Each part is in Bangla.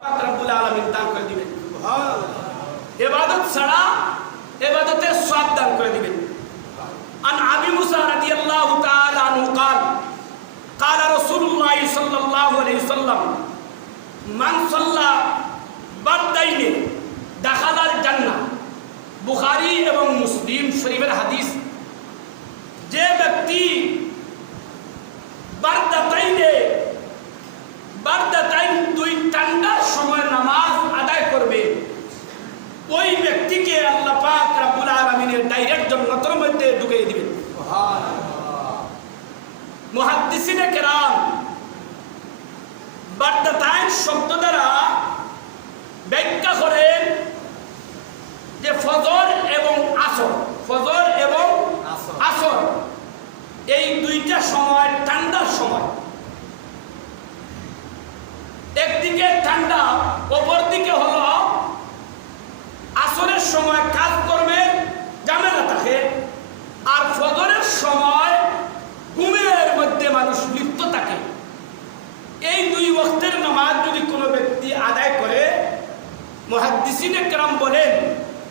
পাক রব্বুল আলামিন দান করে দিবেন এবাদত ছাড়া এবাদতের সব দান করে দিবেন عن ابي موسى رضي الله تعالى عنه قال قال رسول الله صلى الله عليه وسلم من صلى بردين دخل الجنه বুখারী এবং মুসলিম শরীফের হাদিস যে ব্যক্তি বারদাতাইনে বারদাতাইন শব্দ দ্বারা ব্যাখ্যা করেন যে ফজর এবং আসর ফজর এবং আসর। আসর এই দুইটা সময় ঠান্ডার সময় একদিকে ঠান্ডা অপর দিকে হলো আসরের সময় কাজ করবে ঝামেলা থাকে আর ফজরের সময় ঘুমের মধ্যে মানুষ লিপ্ত থাকে এই দুই ওয়াক্তের নামাজ যদি কোনো ব্যক্তি আদায় করে মহাদ্দিসিনে কেরাম বলেন,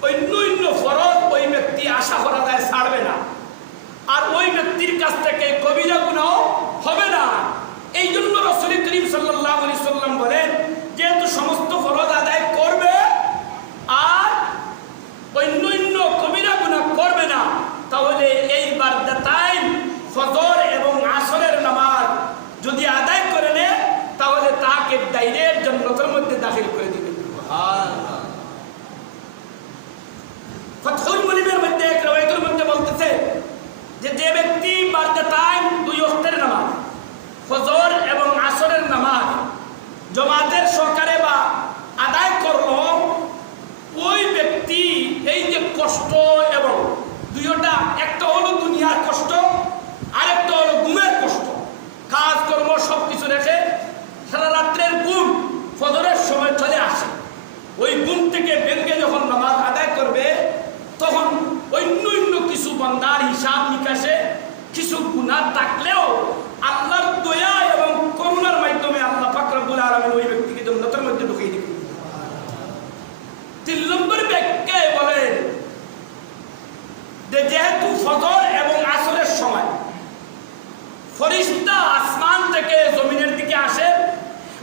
অন্য অন্য ফরজ ওই ব্যক্তি আশা করা যায় ছাড়বে না। আর ওই ব্যক্তির কাছ থেকে কবিরা গুণাও হবে না। এই জন্য রসুল করিম সাল্লাহ আলি সাল্লাম বলেন, যেহেতু সমস্ত ফরজ আদায় করবে, আর অন্য অন্য কবিরা গুণা করবে না, তাহলে এই বার্দাতাইন ফজর এবং আসরের নামাজ যদি আদায় করে নে তাহলে তাকে ডাইরেক্ট জন্নতের মধ্যে দাখিল করে দিবে ফতহুল মুনিমের মধ্যে এক রওয়ায়তের মধ্যে বলতেছে যে যে ব্যক্তি বারদাতাইন দুই ওয়াক্তের নামাজ ফজর এবং আসরের নামাজ জমাতের সরকারে বা আদায় করল ওই ব্যক্তি এই যে কষ্ট এবং দুইটা একটা হলো দুনিয়ার কষ্ট আরেকটা হলো ঘুমের কষ্ট কাজকর্ম সব কিছু রেখে সারা রাত্রের ঘুম ফজরের সময় চলে আসে ওই ঘুম থেকে বেঙ্গে যখন নামাজ আদায় করবে তখন অন্য অন্য কিছু বন্দার হিসাব নিকাশে কিছু গুণা থাকলেও আল্লাহর দয়া এবং করুণার মাধ্যমে আল্লাহ ফাকরাবুল আলমিন ওই ব্যক্তিকে জন্নতের মধ্যে ঢুকিয়ে দিবে তিন নম্বর ব্যাখ্যায় বলেন যে যেহেতু ফজর এবং আসরের সময় ফরিস্তা আসমান থেকে জমিনের দিকে আসে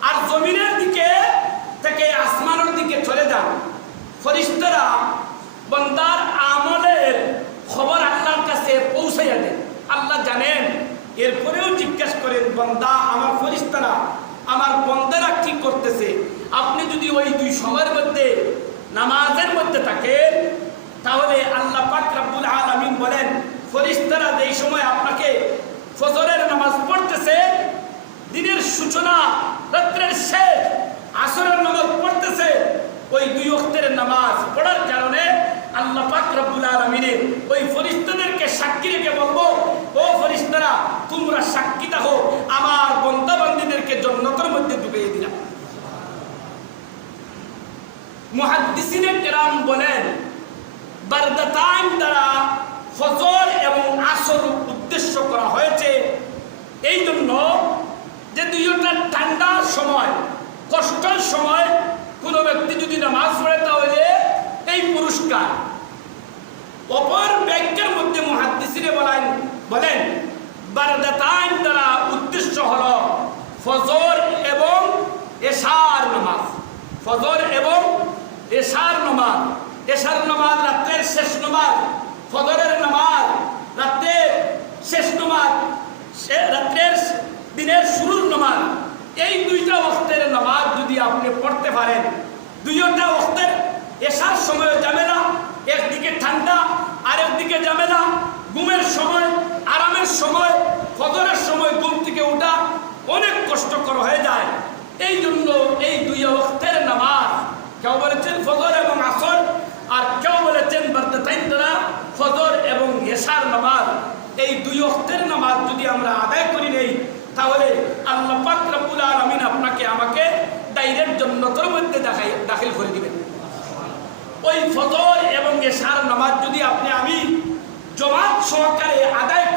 আর জমিনের দিকে থেকে আসমানের দিকে চলে যান ফরিস্তারা বন্দার আমলের খবর আল্লাহর কাছে পৌঁছাইয়া দেন আল্লাহ জানেন এরপরেও জিজ্ঞাসা করেন, বন্দা, আমার ফরিস্তারা আমার বন্দারা কি করতেছে? আপনি যদি ওই দুই সময়ের মধ্যে নামাজের মধ্যে থাকেন, তাহলে আল্লাহ পাক রাব্বুল আলামিন বলেন, ফরিস্তারা যেই সময় আপনাকে ফজরের নামাজ পড়তেছে, দিনের সূচনা রাত্রের শেষ আসরের নামাজ পড়তেছে, ওই দুই ওয়াক্তের নামাজ পড়ার কারণে আল্লাহ পাক রব্বুল আলামিনের ওই ফরিস্তাদেরকে সাক্ষী রেখে বলব ও ফরিস্তারা তোমরা সাক্ষী দেখো আমার বন্দাবন্দীদেরকে জন্নতের মধ্যে ডুবিয়ে দিলাম মুহাদ্দিসিনে কেরাম বলেন বারদাতাইন দ্বারা ফজর এবং আসর উদ্দেশ্য করা হয়েছে। এই জন্য যে দুইটা ঠান্ডার সময়, কষ্টের সময় কোনো ব্যক্তি যদি নামাজ পড়ে তাহলে এই পুরস্কার। অপর ব্যাংকের মধ্যে মহাদ্দিসিনে বলেন বলেন বারদাতাইন দ্বারা উদ্দেশ্য হলো ফজর এবং এশার নামাজ। ফজর এবং এশার নমাজ এশার নমাজ রাত্রের শেষ নমাজ, ফজরের নামাজ রাত্রের শেষ নমাজ রাত্রের দিনের শুরুর নমাজ। এই দুইটা ওয়াক্তের নামাজ যদি আপনি পড়তে পারেন, দুইটা ওয়াক্তের এশার সময় ঝামেলা একদিকে ঠান্ডা, আরেকদিকে ঝামেলা ঘুমের সময়, আরামের সময়, ফজরের সময় ঘুম থেকে ওঠা অনেক কষ্টকর হয়ে যায়। এই জন্য এই দুই ওয়াক্তের নামাজ কেউ বলেছেন ফজর এবং আসর আর কেউ বলেছেন বার্দাতাইন দ্বারা ফজর এবং এশার নামাজ এই দুই অক্তের নামাজ যদি আমরা আদায় করি নেই, তাহলে আল্লাহ পাক রব্বুল আপনাকে আমাকে ডাইরেক্ট তোর মধ্যে দেখাই, দাখিল করে দিবেন। ওই ফজর এবং এশার নামাজ যদি আপনি আমি জমাত সহকারে আদায়